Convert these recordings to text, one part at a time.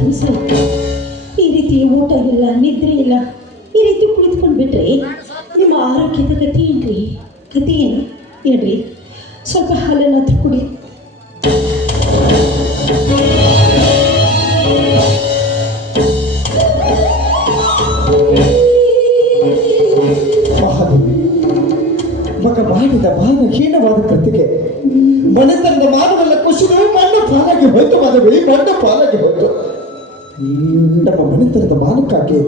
ದಿವಸ ಈ ರೀತಿ ಊಟ ಇಲ್ಲ, ನಿದ್ರೆ ಇಲ್ಲ, ಈ ರೀತಿ ಕುಳಿತುಕೊಂಡು ಬಿಟ್ರೆ ನಿಮ್ಮ ಆರೋಗ್ಯದ ಗತಿ ಏನ್ರಿ? ಗತಿ ಏನು ಹೇಳ್ರಿ? ಸ್ವಲ್ಪ ಹಾಲನ್ನಾದ್ರೂ ಕುಡಿ. ಮಗ ಮಾಡಿದ ಮಾನಹೀನವಾದ ಕೃತಿಗೆ ಮನೆತನದ ಮಾನವೆಲ್ಲ ಕುಸಿದು ಮಣ್ಣು ಪಾಲಾಗಿ ಹೋಯ್ತು. ಮಾನವಿ ಮಣ್ಣು ಪಾಲಾಗಿ ಹೋಯ್ತು. ನಮ್ಮ ಮನೆತನದ ಮಾನಕ್ಕಾಗಿ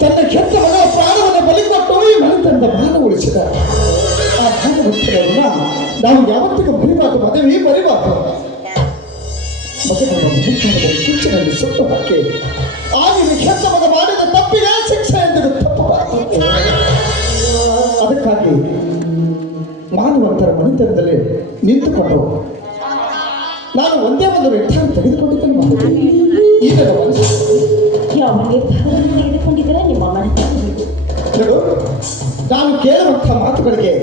ತನ್ನ ಕೆಟ್ಟ ಮಗ ಪ್ರಾಣವನ್ನು ಬಲಿಕೊಟ್ಟು ಈ ಮನೆತನದ ಮಾನ ಉಳಿಸಿದ. ಆ ಮಾನವನ್ನ ನಾವು ಯಾವತ್ತಿಗೂ ಮರಿಬಾರ್ದು. ಮದುವೆ ಮರಿಬಾರ್ದು. ಮಗನ ಮನೆತನದ ಕಿಚ್ಚನಲ್ಲಿ ಸುಟ್ಟು ಹಾಕಿ ಆಗಿನ ಕೆಟ್ಟ ಮಗ ಮಾಡಿದ ತಪ್ಪಿಗೆ ಶಿಕ್ಷೆ ಎಂದರೆ ತಪ್ಪಬಾರದು. ಅದಕ್ಕಾಗಿ ಮಾನವಂತರ ಮನೆತನದಲ್ಲಿ ನಿಂತುಕೊಂಡು ನಾನು ಒಂದೇ ಒಂದು ನಿರ್ಧಾರ ತೆಗೆದುಕೊಂಡಿದ್ದೇನೆ. ಮಾಡಿದೆ ಈಗ ಯಾವ ನಿರ್ಧಾರವನ್ನು ತೆಗೆದುಕೊಂಡಿದ್ದರೆ ನಿಮ್ಮ ಮನೆತನ? ನಾನು ಕೇಳುವಂಥ ಮಾತುಗಳಿಗೆ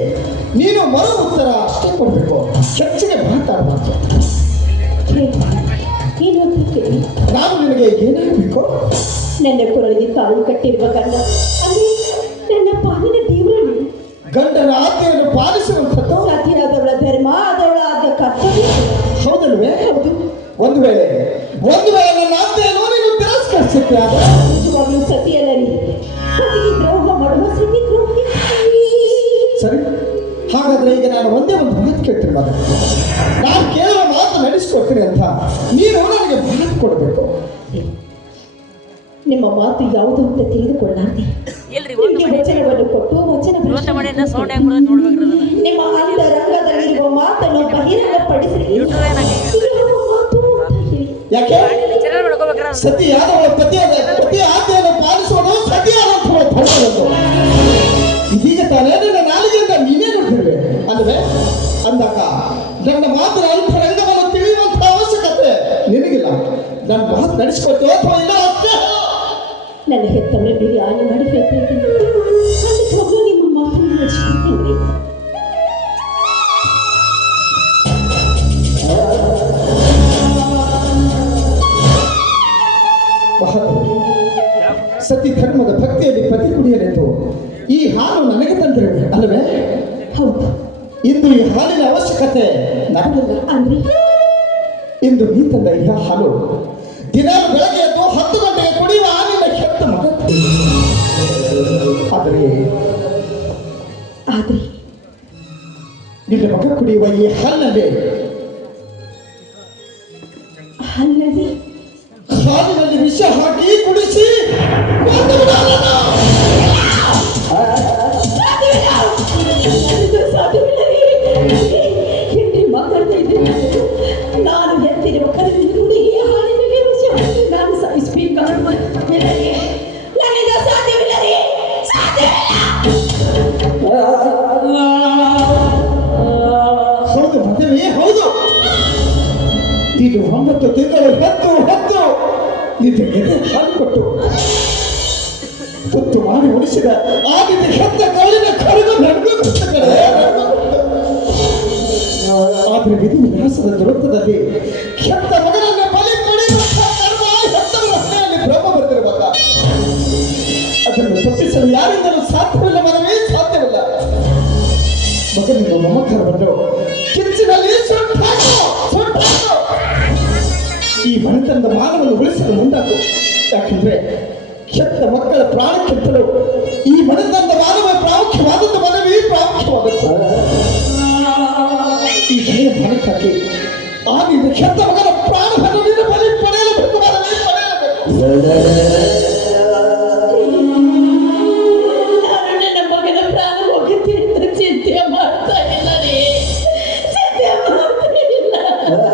ನೀನು ಮರು ಉತ್ತರ ಅಷ್ಟೇ ಕೊಡಬೇಕು. ಹೆಚ್ಚಿಗೆ ಮಾತಾಡಬಾರ್ದು. ಏನು ಕೇಳಿ? ನಾನು ನಿನಗೆ ಏನಾಗಬೇಕು? ನನ್ನ ಕೊರಳಿಗೆ ಕಾಲು ಕಟ್ಟಿರುವ ಗಂಡ, ಅಲ್ಲಿ ನನ್ನ ಪಾಲಿನ ದೇವರನ್ನು, ಗಂಡನ ಆಜ್ಞೆಯನ್ನು ಪಾಲಿಸುವಂಥದ್ದು ಸತಿಯಾದವಳ ಧರ್ಮ, ಆದವಳ ಆದ ಕರ್ತವ್ಯ. ಹೌದಲ್ವೇ? ಹೌದು. ಒಂದು ವೇಳೆ ನನ್ನ ಆಜ್ಞೆಯನ್ನು ನೀನು ತಿರಸ್ಕರಿಸುತ್ತೆ, ನಿಜವಾಗ್ಲೂ ಸತಿಯಲ್ಲ ರೀ. ಸತಿಗೆ ದ್ರೋಹ ಮಾಡುವ ಸತಿ ದ್ರೋಹಿ. ಸರಿ, ಹಾಗಾದ್ರೆ ಈಗ ನಾನು ಒಂದೇ ಒಂದು ಮಾತು ಕೇಳ್ತೀನಿ. ಮಗ, ನಾನು ಕೇಳುವ ಮಾತು ನಡೆಸಿಕೊಡ್ತೀನಿ ಅಂತ ನೀನು ನನಗೆ ಮಾತು ಕೊಡಬೇಕು. ನಿಮ್ಮ ಮಾತು ಯಾವುದು ಅಂತ ತಿಳಿದುಕೊಳ್ಳಾರ್ದೆ ನಿಮಗೆ ವಚನವನ್ನು ಕೊಟ್ಟು ವಚನ ನಿಮ್ಮ ಅಂತರಂಗದಲ್ಲಿರುವ ಮಾತನ್ನು ಬಹಿರಂಗಪಡಿಸಿ ಮಾತು ಯಾಕೆ ಸತಿಯಾದವಳ ಪತಿಯ ಆಜ್ಞೆಯನ್ನು ಪಾಲಿಸುವುದು ಸತಿಯಾದಂತಹ ಧರ್ಮವನ್ನು ಇದೀಗ ತಾನೇ ನನ್ನ ನಾಲಿಗೆಯಿಂದ ನೀನೇ ನೋಡ್ತಿರುವೆ ಅಲ್ವೇ? ಅಂದಾಗ ನನ್ನ ಮಾತಿನ ಅಂತರಂಗವನ್ನು ತಿಳಿಯುವಂತಹ ಅವಶ್ಯಕತೆ ನಿನಗಿಲ್ಲ. ನನ್ನ ಮಾತು ನಡೆಸಿಕೊಟ್ಟು ಅಥವಾ ಇಲ್ಲ ಅಷ್ಟೇ. ನನ್ನ ಹೆತ್ತವರಲ್ಲಿ ಹಾನಿ ಮಾಡಿ ಹೇಳ್ತಾ ಇದ್ದೀನಿ. ಖಂಡಿತವಾಗ್ಲೂ ನಿಮ್ಮ ಮಾತನ್ನು ನಡೆಸ್ಕೊಳ್ತೀನಿ. ಸತಿ ಧರ್ಮದ ಭಕ್ತಿಯಲ್ಲಿ ಪ್ರತಿ ಕುಡಿಯಲೆಂದು ಈ ಹಾಲು ನನಗೆ ತಂದಿರುವೆ ಅಲ್ಲವೇ? ಹೌದು. ಇಂದು ಈ ಹಾಲಿನ ಅವಶ್ಯಕತೆ ನನಗಿಲ್ಲ. ಅಂದ್ರೆ ಇಂದು ನೀ ತಂದ ಈ ಹಾಲು ದಿನ ಬೆಳಗ್ಗೆ ಎದ್ದು 10 ಗಂಟೆಗೆ ಕುಡಿಯುವ ಹಾಲಿನ ಕೆಟ್ಟ ಮಗ. ಆದರೆ ನಿನ್ನ ಮಗ ಕುಡಿಯುವ ಈ ಹಾಲಿನಲ್ಲಿ ವಿಷ ಹಾಕಿ ಕುಡಿಸಿ ಮಾತಾಡ್ತಾ ಇದ್ದೀನಿ. ನಾನು ಎತ್ತಿರುವ ಕರೆದು ಕುಡಿ ಹಾಲಿನಲ್ಲಿ ವಿಷ ಹಾಕಿ ನಾನು ಸಾಯಿಸಬೇಕಾದ ನನಗೆ ಸಾಧ್ಯವಿಲ್ಲ ರೀ, ಹೌದು ಮದುವೆ ಹೌದು. ಇದು 9 ತಿಂಗಳು ಹತ್ತು ನಿಮಗೆ ಹಾಲು ಕೊಟ್ಟು ತುತ್ತು ಮಾಡಿ ಉಳಿಸಿದ ಆಗಿದ್ದ ಹೆತ್ತ ಕರುಳಿನ ಕರುಳು ಆದ್ರೆ ವಿಧಿ ವಿನ್ಯಾಸದ ದುರಂತದಲ್ಲಿ ಹೆತ್ತ ಮಗನನ್ನು ಬಲಿ ಪಡೆಯುವಂತಹ ಹೆತ್ತವರ ಹಣೆಯಲ್ಲಿ ಭ್ರಮ ಬರ್ತಿರುವಾಗ ಅದನ್ನು ತಪ್ಪಿಸಲು ಯಾರಿಂದಲೂ ಸಾಧ್ಯವಿಲ್ಲ. ಮನವೇ ಸಾಧ್ಯವಿಲ್ಲ. ಮಗನಿಗೆ ಮಮಕಾರವನ್ನು ಕಿಚ್ಚಿನಲ್ಲಿ ಈ ಮನೆತನದ ಮಾನವನ್ನು ಉಳಿಸಲು ಮುಂದಾಕು. ಯಾಕಂದ್ರೆ ಹೆತ್ತ ಮಕ್ಕಳ ಪ್ರಾಣಕ್ಕಿಂತಲೂ ಈ ಮನೆತನದ ಮಾನವ ಪ್ರಾಮುಖ್ಯವಾದದ್ದು. ಮನವಿ ಪ್ರಾಮುಖ್ಯವಾದದ್ದು. ಈ ಮನೆಯ ಮಾನಕ್ಕಾಗಿ ಆಗಿದ್ದ ಹೆತ್ತ ಮಗನ ಪ್ರಾಣವನ್ನು ನೀನು ಬಲಿ ಪಡೆಯಲೇಬೇಕು. ಮನವಿ ಪಡೆಯಲೇಬೇಕು. ನನ್ನ ಮಗನ ಪ್ರಾಣ ಹೋಗುತ್ತೆ ಅಂತ ಚಿಂತೆ ಮಾಡ್ತಾ ಇಲ್ಲ ರೀ, ಚಿಂತೆ ಮಾಡ್ತಾ ಇಲ್ಲ.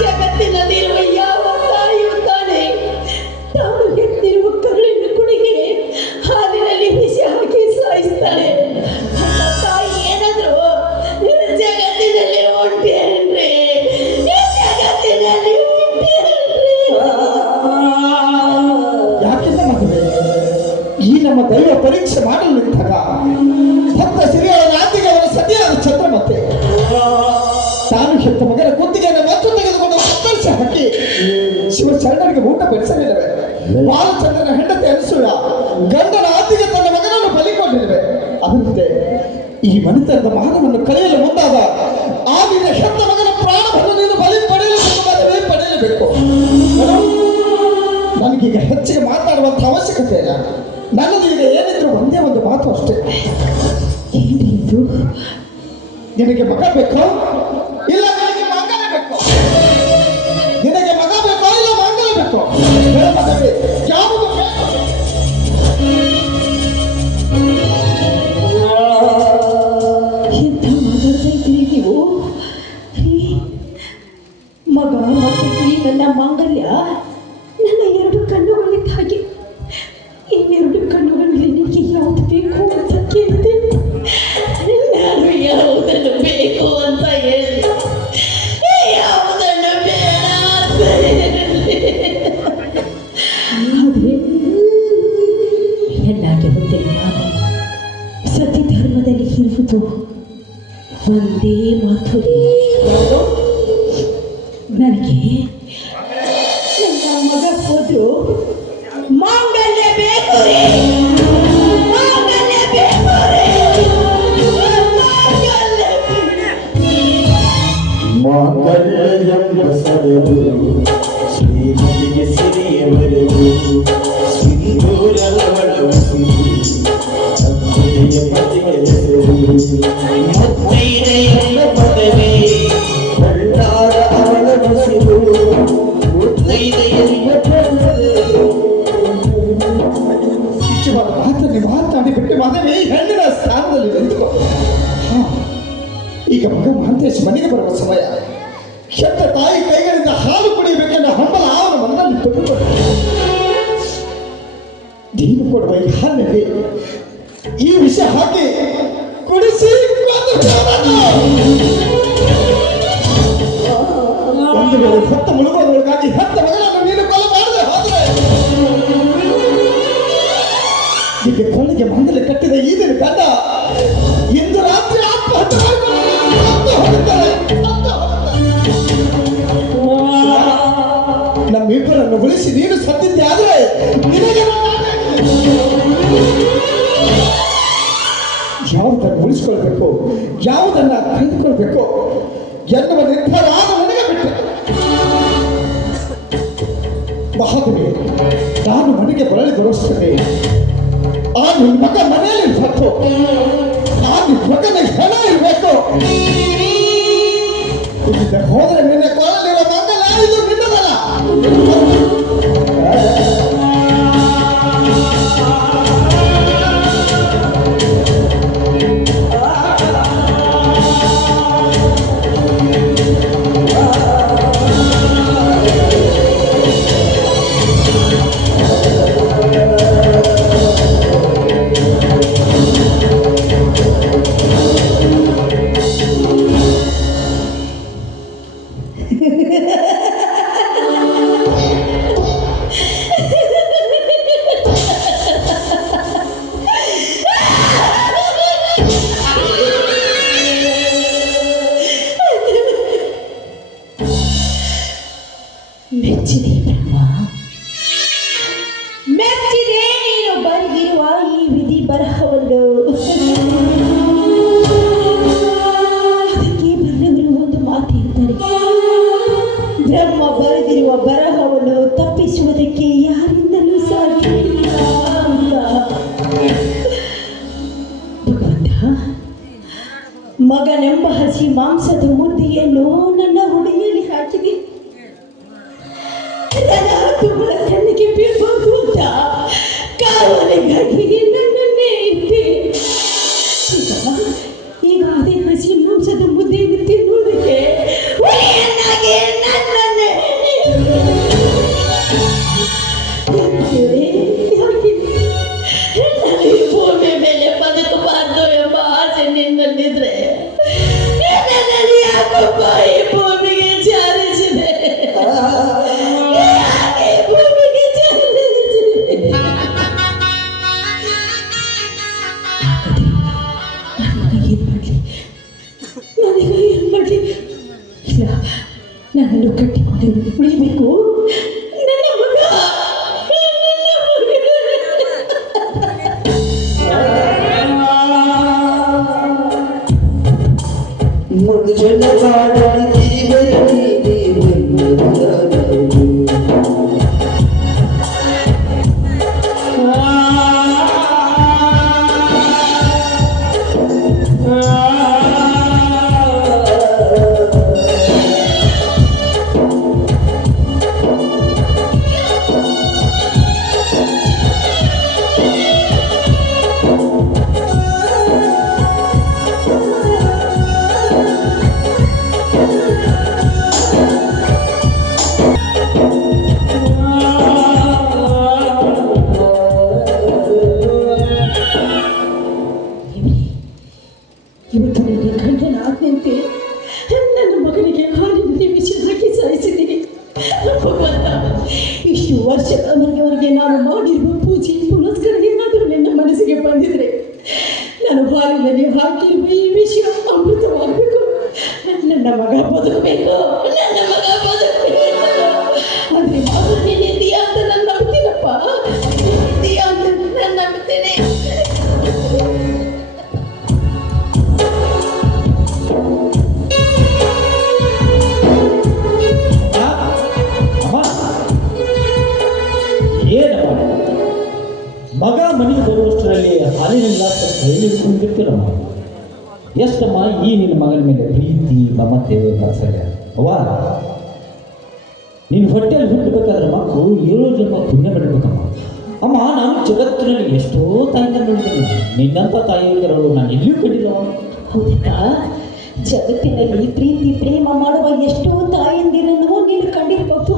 ಜಗತ್ತಿನಲ್ಲಿರುವ ಯಾವ ತಾಯಿಯು ತಾನೇ ತಾನು ಹೆತ್ತಿರುವ ಕರುಳಿನ ಕುಡಿಗೆ ಹಾಲಿನಲ್ಲಿ ವಿಷ ಹಾಕಿ ಸಾಯಿಸ್ತಾಳೆ. ತಾಯಿ ಏನಾದ್ರು ಜಗತ್ತಿನಲ್ಲಿ ಉಂಟೇನ್ರಿ, ಜಗತ್ತಿನಲ್ಲಿ ಉಂಟೇನ್ರಿ. ಯಾಕೆಂದ ಮದುವೆ ಈ ನಮ್ಮ ದೈವ ಪರೀಕ್ಷೆ ಮಾಡಲು ನಿಂತಾಗ ಭಕ್ತ ಸಿರಿಯರ ರಾತಿಗೆ ಅವರ ಸತಿಯಾದ ಚಂದ್ರಮತ್ತೆ ತಾನು ಹೆತ್ತ ಮಗನ ಕುತ್ತಿಗೆಯನ್ನು ಮತ್ತು ತೆಗೆದುಕೊಂಡು ಕತ್ತರಿಸಿ ಹಾಕಿ ಮಕ್ಕಳಿಗೆ ಊಟ ಬೆಳೆಸಲಿಲ್ಲವೆ? ಬಾಲಚಂದ್ರನ ಹೆಂಡತಿ ಅನಸೂಯ ಗಂಡನ ಆತಿಗೆ ತನ್ನ ಮಗನನ್ನು ಬಲಿಕೊಂಡಿರುವೆ. ಅದರಂತೆ ಈ ಮನೆತನದ ಮಾನವನ್ನು ಕಳೆಯಲು ಮುಂದಾದ ಆ ನಿನ್ನ ಹೆತ್ತ ಮಗನ ಪ್ರಾಣವನ್ನು ನೀನು ಬಲಿ ಪಡೆಯಲೇಬೇಕು. ನನಗೀಗ ಹೆಚ್ಚಿಗೆ ಮಾತಾಡುವಂಥ ಅವಶ್ಯಕತೆ ಇಲ್ಲ. ನನ್ನದು ಈಗ ಏನಿದ್ರು ಒಂದೇ ಒಂದು ಮಾತು ಅಷ್ಟೇ. ನಿನಗೆ ಮಗ ಬೇಕೋ ಇಲ್ಲ ನಿನಗೆ ಮಂಗಲ ಬೇಕೋ? ನಿನಗೆ ಮಗ ಬೇಕೋ ಇಲ್ಲ ಮಂಗಲ ಬೇಕೋ? ಮಗವೇ ಯಾವುದು ಬೇಕು? ಎಂಥ ಮಾತಾಡ್ತಾ ನೀವು? ಮಗ ಮತ್ತು ನನ್ನ ಮಾಂಗಲ್ಯ ನನ್ನ ಎರಡು ಕಣ್ಣುಗಳಿದ್ದ ಹಾಗೆ. ಇನ್ನೆರಡು ಕಣ್ಣುಗಳಲ್ಲಿ ನಿನಗೆ ಯಾವುದು ಬೇಕು ಅಂತ ಕೇಳಿದೆ. ನಾನು ಯಾವುದನ್ನು ಬೇಕು ಅಂತ ಹೇಳಿದೆ, ಯಾವುದನ್ನು ಬೇಡ ಅಂತ ಹೇಳಿದೆ. ಆದರೆ ಎಲ್ಲಾಗೆ ಗೊತ್ತಿಲ್ಲ, ಸತಿ ಧರ್ಮದಲ್ಲಿ ಇರುವುದು ಒಂದೇ ಮಾತು. ನನಗೆ ನನ್ನ ಮಗ ಹೋದ್ರು ಮಾಂಗಲ್ಯ ಬೇಕು ರೀ, ಮಾಂಗಲ್ಯ ಬೇಕು ರೀ, ಮಾಂಗಲ್ಯ ಸರದು ಶ್ರೀಮತಿಗೆ ಸಿರಿಯವರೆಗೂ ಸಿಂಧೂರವಳು ಅತ್ತೆಯ ಪತಿಗೆ ಹೆಸರು ಮುತ್ತೈದೆಯ ಪದವಿ ಬಳ್ಳಾರ ಅವಳ ಬಸಿರು ಮುತ್ತೈದೆಯ ಮಾತಾಡಿ ಬಿಟ್ಟು ಮದುವೆ ಹೆಣ್ಣಿನ ಸ್ಥಾನದಲ್ಲಿ ನಿಂತುಕೋ. ಈಗ ಮಗ ಮಹಂತೇಶ್ ಮನೆಗೆ ಬರುವ ಸಮಯ. ಕೆಟ್ಟ ತಾಯಿ ಕೈಗಳಿಂದ ಹಾಲು ಕುಡಿಯಬೇಕೆಂದ ಹಂಬಲ ಅವನ ಮನದಲ್ಲಿ ತುಂಬಿಕೊಂಡು ನೀನು ಕೊಡುವ ಈ ಹಾಲಿನಲ್ಲಿ ಈ ವಿಷ ಹಾಕಿ ಕುಡಿಸಿ ಒಂದು ವೇಳೆ ಹೊತ್ತ ಮುಳುಗೋದ್ರೊಳಗಾಗಿ ಹೆತ್ತ ಮಗಳನ್ನು ನೀನು ಕೊಲೆ ಮಾಡದೆ ಹೋದ್ರೆ ಈಗ ಕೊಳ್ಳಿಗೆ ಮಂಗಲ ಕಟ್ಟಿದ ಈ ದಿನ ಗಂಡ ಇಂದು ರಾತ್ರಿ ಆತ್ಮಹತ್ಯೆ ನಮ್ಮಿಬ್ಬರನ್ನು ಉಳಿಸಿ ನೀನು ಸತ್ತಿದ್ದೆ ಆದ್ರೆ ನಿನಗೆ ಯಾವುದನ್ನು ಉಳಿಸ್ಕೊಳ್ಬೇಕು, ಯಾವುದನ್ನ ಕಳೆದುಕೊಳ್ಬೇಕು ಎನ್ನುವ ನಿರ್ಧಾರ ನನಗೆ ಬಿಟ್ಟೆ. ಮಹಾದೇವಿ, ನಾನು ಮನೆಗೆ ಬರಲಿ ಬರೋಸ್ತೇನೆ. ಆ ನಿನ್ನ ಮಗ ಮನೆಯಲ್ಲಿ ಇರ್ಬೇಕು, ಆ ನಿನ್ನ ಮಗನ ಹೆಣ ಇರ್ಬೇಕು. ಹೋದ್ರೆ ನಿನ್ನೆ ಕೊರಲಿರುವ ಮಂಗಲ ಇದು ನಿನ್ನದಲ್ಲ. ಮೆಚ್ಚಿದೆ ಬ್ರಹ್ಮ, ಮೆಚ್ಚಿದೆ ನೀನು ಬರೆದಿರುವ ಈ ವಿಧಿ ಬರಹವನ್ನು. ಅದಕ್ಕೆ ಬರೆದವರು ಒಂದು ಮಾತು ಹೇಳ್ತಾರೆ, ಬ್ರಹ್ಮ ಬರೆದಿರುವ ಬರಹವನ್ನು ತಪ್ಪಿಸುವುದಕ್ಕೆ ಯಾರಿಂದಲೂ ಸಾಧ್ಯವಿಲ್ಲ ಅಂತ. ಭಗವಂತ, ಮಗನೆಂಬ ಹಸಿ ಮಾಂಸದ ಮುದ್ದೆಯನ್ನು ನನ್ನ ಹುಡುಗಿಯಲ್ಲಿ ಹಾಕಿದೆ. ತುಗಳ ಕಣ್ಣಿಗೆ ಬೀಳ್ಬೋದು ಅಂತ ಕಾವಲಿಗಾಗಿ ನನ್ನನ್ನೇ ಇದ್ದೆ. ಈಗ ಅದೇ ಹಸಿ ಮಾಂಸದ ಮುದ್ದೆಯನ್ನು ತಿನ್ನುವುದಕ್ಕೆ ನನ್ನನ್ನೇ ನಾನು ಈ ಭೂಮಿ ಮೇಲೆ ಬದುಕಬಾರ್ದು ಎಂಬ ಆಸೆ ನಿನ್ನಲ್ಲಿದ್ರೆ ನನ್ನಲ್ಲಿ ಯಾಕಪ್ಪ ಈ ಭೂಮಿಗೆ ಕಾಡಲಿ ತಿರುಗಲಿ ಇವತ್ತು ನನಗೆ ಗಂಡನ ಆಜ್ಞೆಯಂತೆ ನನ್ನ ಮಗನಿಗೆ ಹಾಲಿನಲ್ಲಿ ವಿಷ ಹಾಕಿ ಸಾಯಿಸಿದ್ದೀನಿ. ಭಗವಂತ, ಇಷ್ಟು ವರ್ಷದವರೆಗೆ ನಾನು ಮಾಡಿರುವ ಪೂಜೆ ಪುನಸ್ಕಾರ ಏನಾದರೂ ನನ್ನ ಮನಸ್ಸಿಗೆ ಬಂದಿದ್ರೆ ನಾನು ಹಾಲಿನಲ್ಲಿ ಹಾಕಿರುವ ಈ ವಿಷಯ ಅಮೃತವಾಗಬೇಕು. ನನ್ನ ಮಗ ಬದುಕಬೇಕು, ನನ್ನ ಮಗ ಬದುಕಬೇಕು. ಆದರೆ ಮಗು ನೀನಿದ್ದೀಯಾ ಅಂತ ನಾನು ನಂಬ್ತೀನಪ್ಪ, ನೀನಿದ್ದೀಯಾ ಅಂತ ನಾನು ನಂಬ್ತೇನೆ. ಮಗ ಮನೆಗೆ ಬರುವಷ್ಟರಲ್ಲಿ ಹಾಲಿನಿಂದ ಕೈ ಹಿಡ್ಕೊಂಡಿರ್ತೀರಮ್ಮ. ಎಷ್ಟಮ್ಮ ಈ ನಿನ್ನ ಮಗನ ಮೇಲೆ ಪ್ರೀತಿ ಮಮತೆ ವಾತ್ಸಲ್ಯ. ಅವ್ವ, ನಿನ್ನ ಹೊಟ್ಟೆಯಲ್ಲಿ ಹುಟ್ಟಬೇಕಾದ್ರೆ ಮಕ್ಕಳು 7 ಜನ್ಮ ಪುಣ್ಯ ಮಾಡಬೇಕಮ್ಮ. ಅಮ್ಮ, ನಾನು ಜಗತ್ತಿನಲ್ಲಿ ಎಷ್ಟೋ ತಾಯಿನ ನೋಡಿದ್ದೀನಿ, ನಿನ್ನಂಥ ತಾಯಿಯರು ನಾನು ಎಲ್ಲಿಯೂ ಕಂಡಿಲ್ಲ. ಹೌದಾ? ಜಗತ್ತಿನಲ್ಲಿ ಪ್ರೀತಿ ಪ್ರೇಮ ಮಾಡುವ ಎಷ್ಟೋ ತಾಯಂದಿರನ್ನು ನೀನು ಕಂಡಿರಬಹುದು.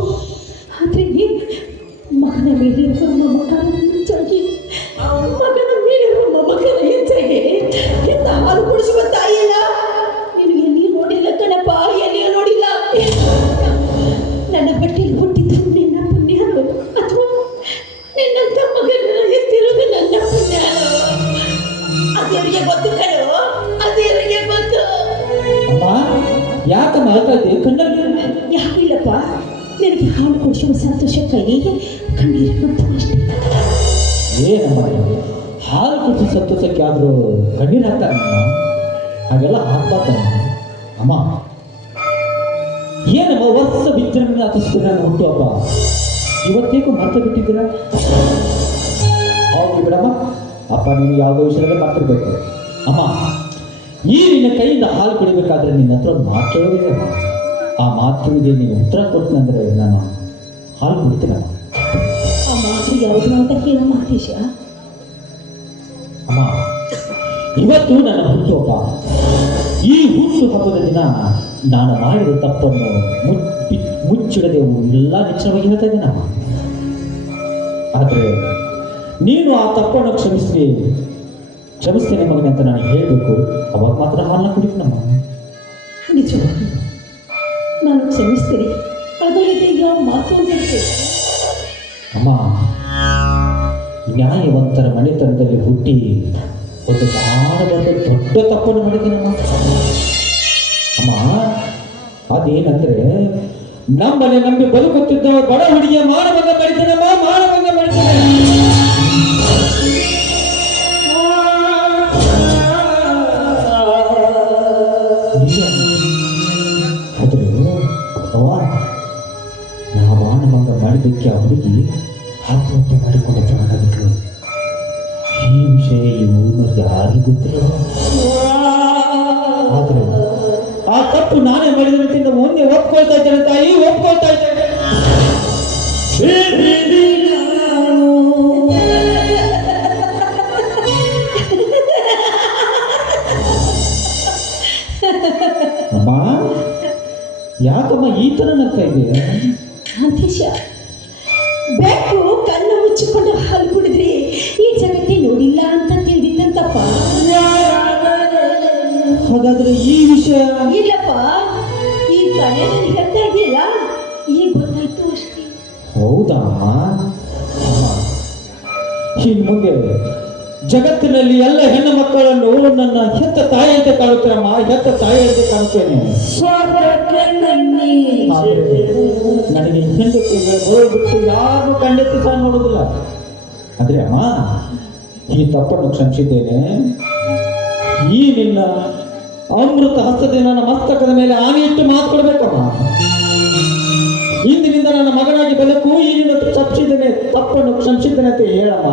ಆದರೆ ಮಗನ ಮೇಲಿರುವ ಮಮಕಾರ ಹೆಚ್ಚಾಗಿ ಎಂತ ಹಾಲು ಕುಡಿಸುವ ತಾಯಿಯಲ್ಲ ನೀನು ಎಲ್ಲಿಯೂ ನೋಡಿಲ್ಲ ಕಣಪ್ಪ, ಎಲ್ಲಿಯೂ ನೋಡಿಲ್ಲ. ನನ್ನ ಬಟ್ಟೆಯಲ್ಲಿ ಹುಟ್ಟಿದ್ದು ನಿನ್ನ ಪುಣ್ಯನು ಅಥವಾ ನಿನ್ನಂತ ಮಗನ ಎತ್ತಿರೋದು ನನ್ನ ಪುಣ್ಯನು? ಅದೇವರಿಗೆ ಗೊತ್ತು ಕಣೋ, ಅದೇವರಿಗೆ ಗೊತ್ತು. ಅಮ್ಮ, ಯಾಕಮ್ಮ ಅಳ್ತಾ ಇದ್ದೀವಿ? ಕಣ್ಣಲ್ಲಿ ಯಾಕಿಲ್ಲಪ್ಪ, ನನಗೆ ಹಾಲು ಕುಡಿಸುವ ಸಂತೋಷಕ್ಕಾಗಿ ಕಣ್ಣೀರು ಬಂತು ಅಷ್ಟೇ. ಏನಮ್ಮ, ಹಾಲು ಕುಡಿಸಿ ಸಂತೋಷಕ್ಕೆ ಆದರೂ ಕಣ್ಣೀರು ಹಾಕ್ತಾರಮ್ಮ? ಹಾಗೆಲ್ಲ ಹಾಕ್ಬಾರ್ದಮ್ಮ. ಅಮ್ಮ, ಏನಮ್ಮ ವರ್ಷ ವಿಜೃಂಭಣೆ ಆಚರಿಸ್ತೀರ ಹುಟ್ಟು ಹಬ್ಬ, ಇವತ್ತೇಕು ಮರ್ತು ಬಿಟ್ಟಿದ್ದೀರ? ಹೌದು ಬಿಡಮ್ಮ, ಅಪ್ಪ ನೀನು ಯಾವುದೋ ವಿಷಯದಲ್ಲಿ ಮರ್ತಿರ್ಬೇಕು. ಅಮ್ಮ, ಈ ನಿನ್ನ ಕೈಯಿಂದ ಹಾಲು ಕುಡಿಬೇಕಾದ್ರೆ ನಿನ್ನ ಹತ್ರ ಒಂದು ಮಾತು ಕೇಳೋದಿದೆ ಅಮ್ಮ. ಆ ಮಾತಿಗೆ ನೀನು ಉತ್ತರ ಕೊಡ್ತೀನಂದರೆ ನಾನು ಹಾಲು ಕುಡಿತೀನಮ್ಮ. ಆ ಮಾತು ಯಾವುದು ಅಂತ ಹೇಳೋ ಮಾತೇಶ? ಅಮ್ಮ, ಇವತ್ತು ನನ್ನ ಹುಟ್ಟುಹಬ್ಬ. ಈ ಹುಟ್ಟು ಹಬ್ಬದ ದಿನ ನಾನು ಮಾಡಿದ ತಪ್ಪನ್ನು ಮುಚ್ಚಿಡದೆ ಎಲ್ಲ ನಿಚ್ಚಳವಾಗಿ ಹೇಳ್ತಾ ಇದ್ದೇನಮ್ಮ. ಆದರೆ ನೀನು ಆ ತಪ್ಪನ್ನು ಕ್ಷಮಿಸ್ತೇನೆ ಮಗನೆ ಅಂತ ನಾನು ಹೇಳಬೇಕು. ಅವಾಗ ಮಾತ್ರ ಹಾಲನ್ನ ಕುಡಿತೀನಮ್ಮ. ನಿಜವಾಗಿ ನಾನು ಕ್ಷಮಿಸ್ತೀನಿ, ಅದರಲ್ಲಿ ಯಾವ ಮಾತು ಅಂತ ಹೇಳ್ತೇನೆ. ಅಮ್ಮ, ನ್ಯಾಯವಂತರ ಮನೆತನದಲ್ಲಿ ಹುಟ್ಟಿ ಒಂದು ಮಾಡಬಾರ್ದು ದೊಡ್ಡ ತಪ್ಪನ್ನು ಮಾಡಿದ್ದೀನಮ್ಮ. ಅಮ್ಮ, ಅದೇನಂದ್ರೆ ನಮ್ಮನೆ ನಂಬಿ ಬದುಕುತ್ತಿದ್ದ ಬಡ ಹುಡುಗಿಯ ಮಾನವಂಗ ಮಾಡಿದ್ದೇನಮ್ಮ, ಮಾನವಂಗ ಮಾಡಿದ್ದೇನೆ. ಆದ್ರೆ ಅವ್ವ, ನಾ ಮಾನವಂಗ ಮಾಡಿದ್ದಕ್ಕೆ ಆ ಹುಡುಗಿ ಆತ್ಮಹತ್ಯೆ ಮಾಡಿಕೊಂಡು ಪ್ರಾಣಬಿಟ್ರು. ಈ ವಿಷಯ ಈ ಊರಿನವ್ರಿಗೆ ಯಾರಿಗೂ ಗೊತ್ತಿಲ್ಲ. ಆದ್ರೆ ಆ ತಪ್ಪು ನಾನೇ ಮಾಡಿದ ಮೊನ್ನೆ ಒಪ್ಕೊಳ್ತಾ ಇದ್ದೇನೆ ತಾಯಿ, ಒಪ್ಕೊಳ್ತಾ ಇದ್ದೇನೆ. ಅಮ್ಮ, ಯಾಕಮ್ಮ ಈ ಥರ ನಗ್ತಾ ಇದೆಯಾ? ಕಾಂತೇಶ, ಬೆಕ್ಕು ಕಣ್ಣು ಮುಚ್ಚಿಕೊಂಡು ಹಾಲು ಕುಡಿದ್ರಿ ಈ ಜಗತ್ತೇ ನೋಡಿಲ್ಲ ಅಂತ ತಿಳಿದಿತ್ತಂತಪ್ಪ. ಹಾಗಾದ್ರೆ ಈ ವಿಷಯ ಇಲ್ಲಪ್ಪ, ಈ ಕಡೆ ನನಗೆ ಹೇಳ್ತಾ ಇದೆಯಲ್ಲ, ಈಗ ಗೊತ್ತಾಯ್ತು ಅಷ್ಟೇ. ಹೌದಾ? ಇನ್ನು ಮುಂದೆ ಜಗತ್ತಿನಲ್ಲಿ ಎಲ್ಲ ಹೆಣ್ಣು ಮಕ್ಕಳನ್ನು ನನ್ನ ಹೆತ್ತ ತಾಯಿಯಂತೆ ಕಾಣುತ್ತೇನಮ್ಮ, ಹೆತ್ತ ತಾಯಿಯಂತೆ ಕಾಣುತ್ತೇನೆ. ನನಗೆ ಹೆಂಡತಿಗಳು ಬಿಟ್ಟು ಯಾರು ಖಂಡಿತ ಸಹ ನೋಡುವುದಿಲ್ಲ. ಆದ್ರೆ ಅಮ್ಮ, ಈ ತಪ್ಪನ್ನು ಕ್ಷಮಿಸಿದ್ದೇನೆ. ಈ ನಿನ್ನ ಅಮೃತ ಹಸ್ತದ ನನ್ನ ಮಸ್ತಕದ ಮೇಲೆ ಆನೆ ಇಟ್ಟು ಮಾತು ಕೊಡ್ಬೇಕಮ್ಮ. ಇಂದಿನಿಂದ ನನ್ನ ಮಗನಾಗಿ ಬೆಳಕು ಈ ನಿನ್ನ ತಪ್ಪಿಸಿದ್ದೇನೆ, ತಪ್ಪನ್ನು ಕ್ಷಮಿಸಿದ್ದೇನೆ ಅಂತ ಹೇಳಮ್ಮ.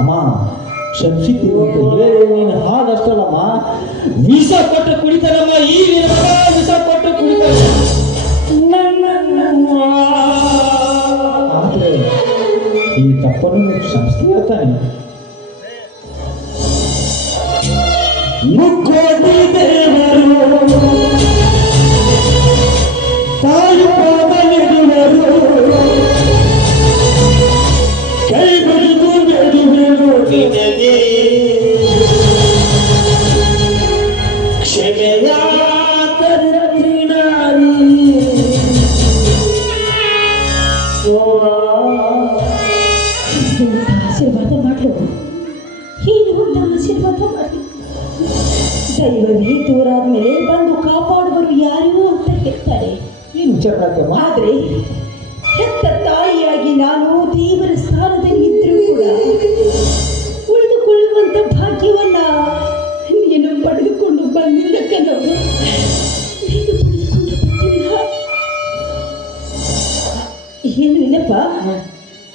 ಅಮ್ಮ ಕ್ಷಮಿಸಿದ್ದೀನಿ ಅಂತ ಹೇಳಿ ನೀನು ಹಾಗಷ್ಟಲ್ಲಮ್ಮ, ವಿಷ ಕೊಟ್ಟು ಕುಡಿತಾನಮ್ಮ. ಈ ನಿನ್ನ ಮಗ ವಿಷ ಕೊಟ್ಟು ಕುಡಿತಾನೆ. ಆದ್ರೆ ಈ ತಪ್ಪನ್ನು ಕ್ಷಮಿಸ್ತೀಯ ತಾನೆ? ಮುಕ್ಕೋಟಿ ದೇವರು ತಾಯಿ ಪಾದನೆಡುವರು, ಕೈ ಬಿಡಿದು ಬೇಡುವೆನು ನಿನಗೆ ಕ್ಷಮೆಯ ಕರುಣಿನಾರಿ. ಆಶೀರ್ವಾದ ಮಾಡಲು ಏನು ಅಂತ ಆಶೀರ್ವಾದ ಮಾಡಿ. ದೈವವೇ ದೂರಾದ ಮೇಲೆ ಬಂದು ಕಾಪಾಡುವರು ಯಾರು ಅಂತ ಹೇಳ್ತಾರೆ. ಏನು ವಿಚಾರ? ಆದ್ರೆ ಹೆತ್ತ ತಾಯಿಯಾಗಿ ನಾನು ದೇವರ ಸ್ಥಾನದಲ್ಲಿ ಇದ್ರೂ ಕೂಡ ಉಳಿದುಕೊಳ್ಳುವಂತ ಭಾಗ್ಯವನ್ನ ನೀನು ಪಡೆದುಕೊಂಡು ಬಂದಿಲ್ಲ ಕಣವು. ನೀನು ಪಡೆದುಕೊಂಡು ಬಂದಿಲ್ಲ. ಏನು ಇಲ್ಲಪ್ಪ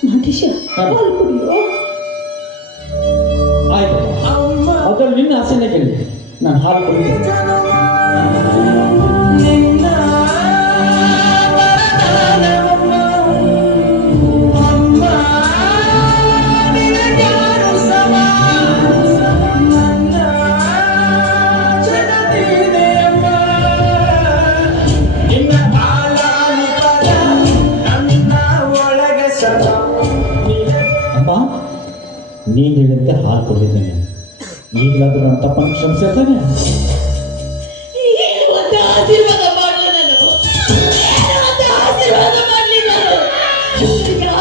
ನಾಗೇಶ, ಹಾಲು ಕುಡಿಯೋ. ಆಯ್ತು, ಅದ್ರಲ್ಲಿ ನಿನ್ನ ಆಸೆನೇ ಕೇಳಿ, ನಾನು ಹಾಲು ಕುಡಿತೀನಿ. ನೀನು ಹೇಳಿದಂತೆ ಹಾಲು ಕೊಟ್ಟಿದ್ದೇನೆ, ಈಗಲಾದ್ರೂ ನನ್ನ ತಪ್ಪನ್ನು ಕ್ಷಮಿಸಿರ್ತಾನೆ. ಆಶೀರ್ವಾದ ಮಾಡಲಿ ನಾನು, ಆಶೀರ್ವಾದ ಮಾಡಲಿ ನಾನು.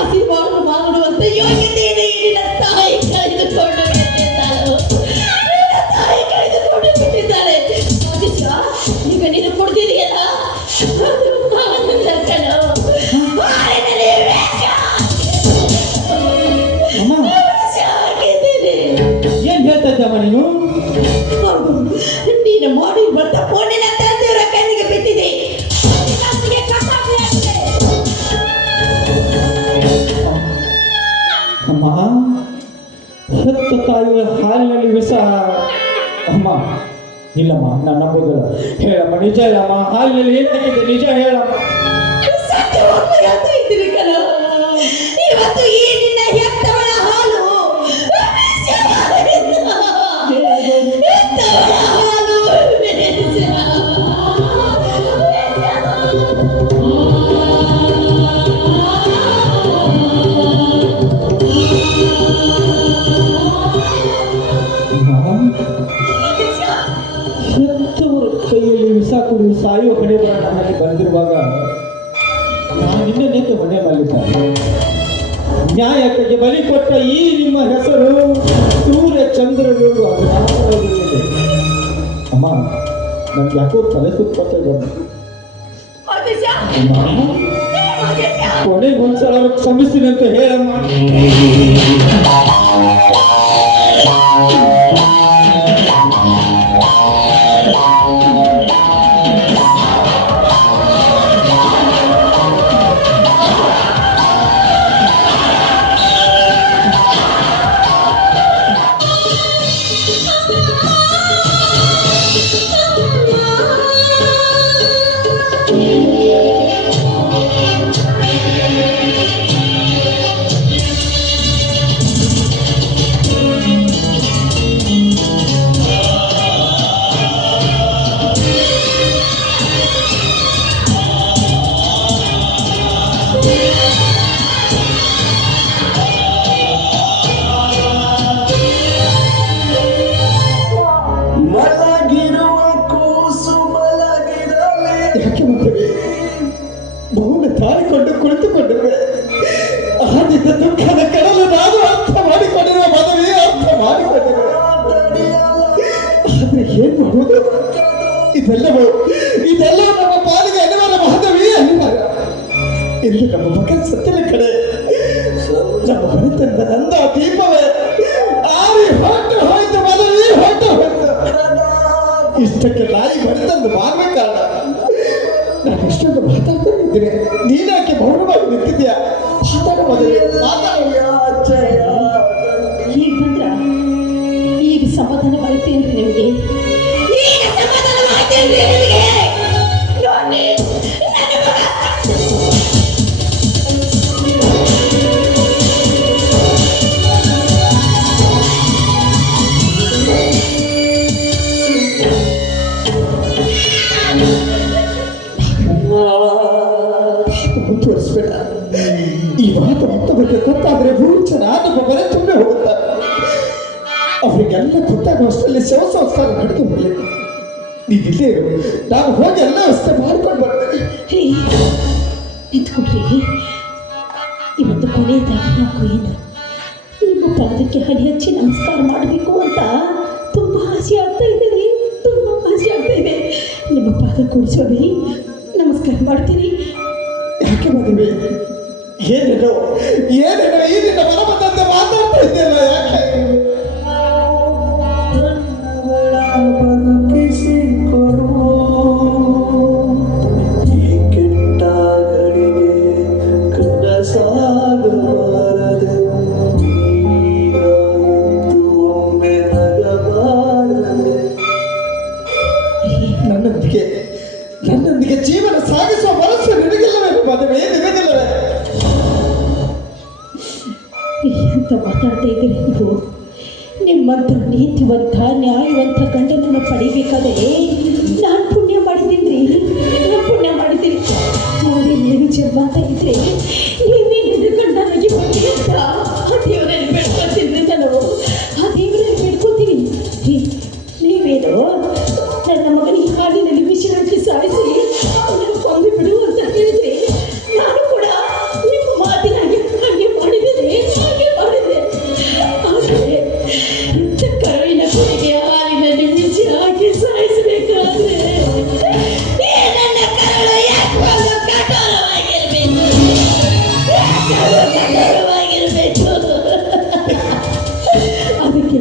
ಆಶೀರ್ವಾದ ಮಾಡುವಂತ ಯೋಗ್ಯತೆ ತಾಯಿ ಕಳೆದುಕೊಂಡು ಬಿಟ್ಟಿದ್ದಾಳು, ತಾಯಿ ಕಳೆದುಕೊಂಡು ಬಿಟ್ಟಿದ್ದಾಳೆ. ಈಗ ನೀನು ಕೊಡ್ತಿದೆಯಲ್ಲ ಏನ್ ಹೇಳ್ತಾ ಇದ್ದಮ್ಮ ನೀನು? ನೀನು ಮಾಡಿ ಬರ್ತಾ ಫೋನಿನ ತಂದೆಯವರ ಕಣ್ಣಿಗೆ ಬಿದ್ದಿದೆ. ಅಮ್ಮ, ಹೆತ್ತ ತಾಯಿಯ ಹಾಲಿನಲ್ಲಿ ವಿಷ. ಅಮ್ಮ ಇಲ್ಲಮ್ಮ, ನಾನು ನಂಬೋದಿಲ್ಲ. ಹೇಳಮ್ಮ, ನಿಜ ಹೇಳಮ್ಮ, ಹಾಲಿನಲ್ಲಿ ಏನಾಗಿದೆ ನಿಜ ಹೇಳಮ್ಮ. ಇವತ್ತು ಈ ನಿನ್ನ ಹೆತ್ತವಳ ಹಾಲು ಹೆತ್ತವರ ಕೈಯಲ್ಲಿ ವಿಷ ಕುಡಿದು ಸಾಯುವ ಕಡೆ ನನ್ನಲ್ಲಿ ಬಂದಿರುವಾಗ ನಾನು ನಿನ್ನೆಕ್ಕೆ ಹೊಣೆ ಮಾಡಿದ್ದಾರೆ. ನ್ಯಾಯಕ್ಕೆ ಬಲಿ ಕೊಟ್ಟ ಈ ನಿಮ್ಮ ಹೆಸರು ಸೂರ್ಯ ಚಂದ್ರರು ಅನಾಥರಾಗಿರುತ್ತದೆ. ಅಮ್ಮ, ನನ್ಗೆ ಯಾಕೋ ತಲೆ ಸುತ್ತ ಬಂದು ಕೊನೆಗೆ ಒಂದ್ಸಲ ಕ್ಷಮಿಸ್ತೀನಿ ಅಂತ ಹೇಳಮ್ಮ. ಬಹುನ ತಾಳಿಕೊಂಡು ಕುಳಿತುಕೊಂಡಿರುವೆ. ಆದಿದ್ದ ದುಃಖದ ಕಡಲು ನಾನು ಅರ್ಥ ಮಾಡಿಕೊಂಡಿರುವ ಮದುವೆ ಅರ್ಥ ಮಾಡಿಕೊಂಡಿರುವೆ. ಆದ್ರೆ ಏನ್ ಮಾಡುವುದು? ಇದೆಲ್ಲವೂ ನಮ್ಮ ಪಾಲಿಗೆ ಅನಿವಾರ್ಯ ಮಹಾದೇವಿ, ಅನಿವಾರ್ಯ. ಎಂದು ನಮ್ಮ ಮಗನ ಸತ್ಯದ ಕಡೆ ನಮ್ಮ ಮನೆತನದ ನಂದ ದೀಪವೇ ಆರಿ ಹೊಟ್ಟು ಹೋಯ್ತು, ಮದುವೆ ಹೊಟ್ಟು ಹೋಯ್ತು. ಇಷ್ಟಕ್ಕೆ ನಾಯಿ ಬರ್ತಂದು ಮಾಡುವ ಕಾರಣ ನಾನು ಎಷ್ಟೊಂದು ಮಾತಾಡ್ತಾ ಇದ್ದೀನಿ, ನೀನಾಕೆ ಮೌನವಾಗಿ ನಿಂತಿದ್ಯಾ? ಮಾತಾಡೋ ಮೊದಲೇ ಮಾತಾಡೋ. ಈಗ ಬಂದ್ರ ಈಗ ಸಮಾಧಾನವಾಯ್ತೇನ್ರಿ ನಿಮಗೆ? ಈಗ ಸಮಾಧಾನವಾಯ್ತೇನ್ರಿ ನಿಮಗೆ? ನೋಡಿ, ಮುಂದುವರಿಸ್ಬೇಡ. ಈ ಮಾತು ಮತ್ತೊಬ್ಬರಿಗೆ ಗೊತ್ತಾದ್ರೆ ಭೂಚನ ಬರೆ ತುಂಬೆ ಹೋಗುತ್ತಾರೆ. ಅವರಿಗೆಲ್ಲ ಗೊತ್ತಾಗುವಷ್ಟರಲ್ಲಿ ಶವ ಸಂಸ್ಕಾರ ನಡೆದು ಹೋಗ್ಲಿಕ್ಕೆ ನೀನಿಲ್ಲೇ ಇರು, ನಾನು ಹೋಗಿ ಎಲ್ಲ ವ್ಯವಸ್ಥೆ ಮಾಡ್ಕೊಂಡು ಬರ್ತೇನೆ. ನಿಂತ್ಕೊಡ್ರಿ. ಇವತ್ತು ಕೊನೆಯದಾಗಿ ಯಾಕೋ ಏನು ನಿಮ್ಮ ಪಾದಕ್ಕೆ ಹಣೆ ಹಚ್ಚಿ ನಮಸ್ಕಾರ ಮಾಡಬೇಕು ಅಂತ ತುಂಬ ಆಸೆ ಆಗ್ತಾ ಇದೆ ರೀ, ತುಂಬ ಆಸೆ ಆಗ್ತಾ ಇದೆ. ನಿಮ್ಮ ಪಾದ ಕೊಡಿಸೋರಿ, ನಮಸ್ಕಾರ ಮಾಡ್ತೀನಿ. ಯಾಕೆ ಮದುವೆ? ಏನೇನೋ ಏನೇನೋ ಈ ನಿನ್ನ ಮನ ಬಂದಂತೆ ಮಾತಾಡ್ತಾ ಇದ್ದೆಲ್ಲ ಯಾಕೆ? ಬದುಕಿಸಿಕೊಡು ಈ ಕೆಟ್ಟ ಗಳಿಗೆ ಕನಸಾಗಬಾರದೆ, ಈಗ ಎಂದು ಒಮ್ಮೆ ನಗಬಾರದೆ. ನನ್ನೊಂದಿಗೆ ಜೀವನ ಸಾಗಿಸುವ ಮನಸ್ಸು ನಿನಗಿಲ್ಲವೇ ಮದುವೆ? ನಿನಗಿಲ್ಲವೇ? ಅಂತ ಮಾತಾಡ್ತಾ ಇದ್ದೀರಿ ನೀವು. ನಿಮ್ಮಂಥ ನೀತಿವಂತ ನ್ಯಾಯವಂತ ಗಂಡನನ್ನು ಪಡಿಬೇಕಾದರೆ ನಾನು ಪುಣ್ಯ ಮಾಡಿದ್ದೀನಿ ರೀ, ನಾನು ಪುಣ್ಯ ಮಾಡಿದ್ದೀನಿ. ನೋಡಿ, ಏನು ಜನ್ಮ ಅಂತ ಇದ್ರೆ ನೀವೇನು ಗಂಡನಾಗಿ ಬನ್ನಿ ಅಂತ ಆ ದೇವರಲ್ಲಿ ಬೇಡ್ಕೊತೀನಿ. ನಾನು ಆ ದೇವರಲ್ಲಿ ಬೇಡ್ಕೊತೀನಿ. ನೀವೇನು ನನ್ನ ಮಗನಿಗೆ ಹಾಲಿನಲ್ಲಿ ವಿಷ ಹಾಕಿ ಸಾಯಿಸಿ ಅವನನ್ನು ಕೊಂದು ಬಿಡು ಅಂತ ಹೇಳಿದ್ರೆ ನಾನು ಕೂಡ ನಿಮ್ಮ ಮಾತಿನಾಗೆ ಹಾಗೆ ಮಾಡಿದ್ದೇನೆ, ಹಾಗೆ ಮಾಡಿದೆ. ಆದರೆ ಇಂಥ ಕರುವಿನ ಕೊನೆಗೆ ಹಾಲಿನಲ್ಲಿ ವಿಷ ಹಾಕಿ ಸಾಯಿಸಬೇಕಾದ್ರೆ ನನ್ನ ಕರುಳು ಯಾಕಂದು ಕಠೋರವಾಗಿರ್ಬೇಕು, ಕಠೋರವಾಗಿರ್ಬೇಕು. ಅದಕ್ಕೆ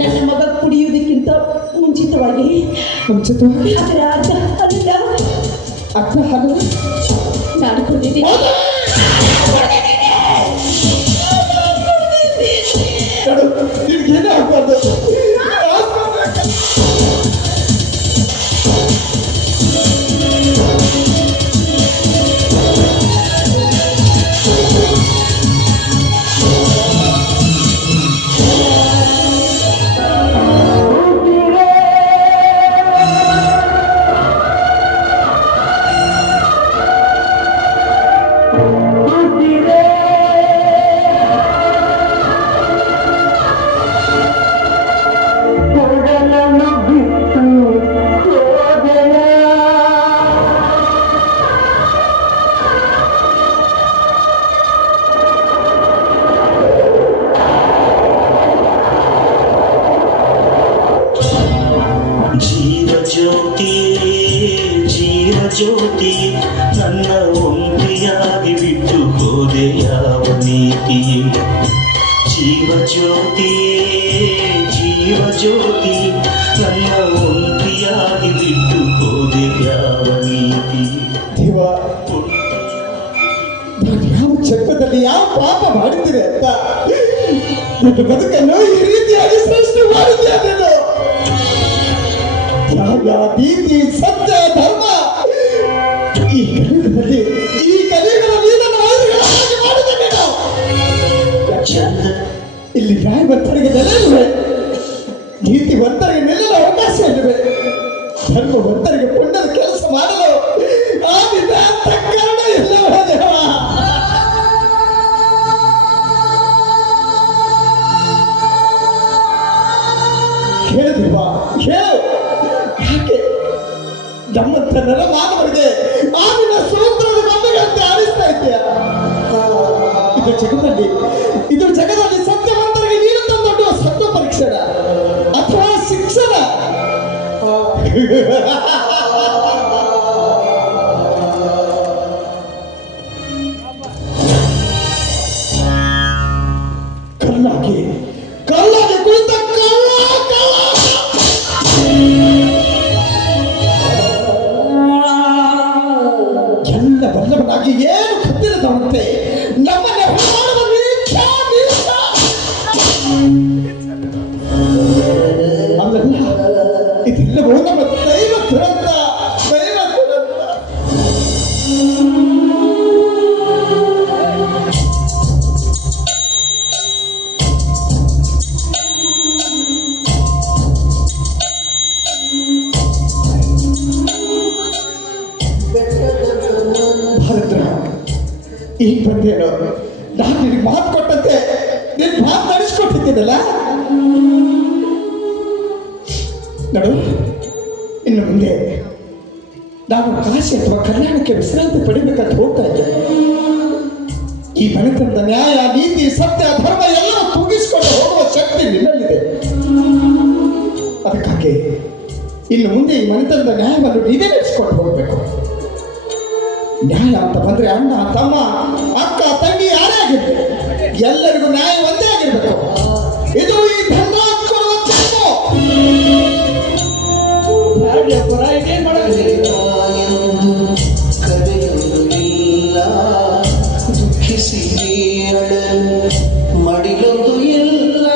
ನನ್ನ ಮಗ ಕುಡಿಯುವುದಕ್ಕಿಂತ ಮುಂಚಿತವಾಗಿ ಅದರ ಅರ್ಧ ಹಾಲು ನಾನು ಕುಡಿದಿದ್ದೀನಿ. ನಿಮ್ಗೇನೇ ಆಗ್ಬಾರ್ದು. ಜ್ಯೋತಿ ನನ್ನ ಒಂಟಿಯಾಗಿ ಬಿಟ್ಟು ಹೋದೆ ಯಾವ ನೀತಿಯೇ? ಜೀವ ಜ್ಯೋತಿ ನನ್ನ ಒಂಟಿಯಾಗಿ ಬಿಟ್ಟು ಹೋದೆ ಯಾವ ನೀತಿಯೇ? ದೇವ, ನಾನು ಯಾವ ಜನ್ಮದಲ್ಲಿ ಯಾವ ಪಾಪ ಮಾಡಿದ್ದೇನೆ ಅಂತ ನನ್ನ ಬದುಕನ್ನು ಈ ರೀತಿಯಾಗಿ ಸೃಷ್ಟಿ ಮಾಡಿದ್ದೇನೆ. ತ್ಯಾಗ, ನೀತಿ, ಸತ್ಯ, ಧರ್ಮ ಈ ಕಲಿಯುಗದಲ್ಲಿ ನನ್ನ ವೈರಿಗಳಾಗಿ ಮಾಡಿದ್ದೇನೆ. ಇಲ್ಲಿ ನ್ಯಾಯವಂತರಿಗೆ ನೆಲೆ ಇರುವೆ, ನೀತಿವಂತರಿಗೆ ನಿಲ್ಲಲು ಅವಕಾಶ ಇರುವೆ, ಧರ್ಮವಂತರಿಗೆ ಪುಣ್ಯದ ಕೆಲಸ ಮಾಡಲು ಆ ಕಾರಣ ಇಲ್ಲವ ದೇವ. ಹೇಳಿದಿಲ್ವಾ? ಹೇಳು, ಯಾಕೆ ನಮ್ಮಂತ ಮಾನವರಿಗೆ ಆವಿನ ಸೂತ್ರದ ಬಂಧುಗಳಂತೆ ಆಡಿಸ್ತಾ ಇದೆಯಾ? ಇದು ಜಗದಲ್ಲಿ ಸತ್ಯವಂತರಿಗೆ ನೀನು ತಂದೊಡ್ಡುವ ಸತ್ವ ಪರೀಕ್ಷಣ ಅಥವಾ ಶಿಕ್ಷಣ? ಕಲ್ಲಾಗಿ ಕುಳಿತ ಕಳ್ಳ ಬಂದೇನೋ. ನಾನು ನಿನಗೆ ಮಾತು ಕೊಟ್ಟಂತೆ ನೀನು ಮಾತು ನಡೆಸ್ಕೊಟ್ಟಿದ್ದೀನಲ್ಲ. ನೋಡು, ಇನ್ನು ಮುಂದೆ ನಾನು ಕಾಶಿ ಅಥವಾ ಕಲ್ಯಾಣಕ್ಕೆ ವಿಶ್ರಾಂತಿ ಪಡಿಬೇಕಂತ ಹೋಗ್ತಾ ಇದ್ದೆ. ಈ ಮನೆತನದ ನ್ಯಾಯ, ನೀತಿ, ಸತ್ಯ, ಧರ್ಮ ಎಲ್ಲ ತೂಗಿಸ್ಕೊಂಡು ಹೋಗುವ ಶಕ್ತಿ ನಿನ್ನಲ್ಲಿದೆ. ಅದಕ್ಕಾಗಿ ಇನ್ನು ಮುಂದೆ ಈ ಮನೆತನದ ನ್ಯಾಯವನ್ನು ನೀವೇ ನಡೆಸ್ಕೊಂಡು ಹೋಗ್ಬೇಕು. ನ್ಯಾಯ ಅಂತ ಬಂದ್ರೆ ಅಣ್ಣ, ತಮ್ಮ, ಅಕ್ಕ, ತಂಗಿ ಯಾರೇ ಆಗಿರ್ಬೇಕು, ಎಲ್ಲರಿಗೂ ನ್ಯಾಯ ಒಂದೇ ಆಗಿರ್ಬೇಕು. ಇದು ಈ ಧರ್ಮರಾಜ್ ಕೊಡುವ ಕರೆಯಲಿಲ್ಲ ದುಃಖಿಸಿ ಮಡಿಲೊಂದು ಇಲ್ಲ.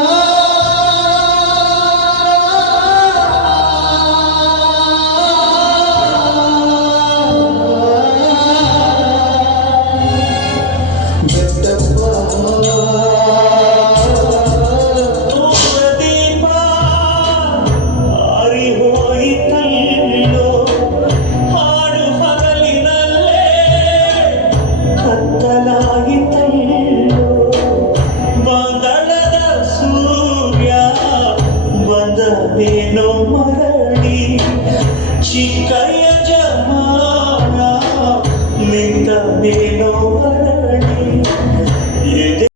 ಮರಳಿ ಚಿಕ್ಕ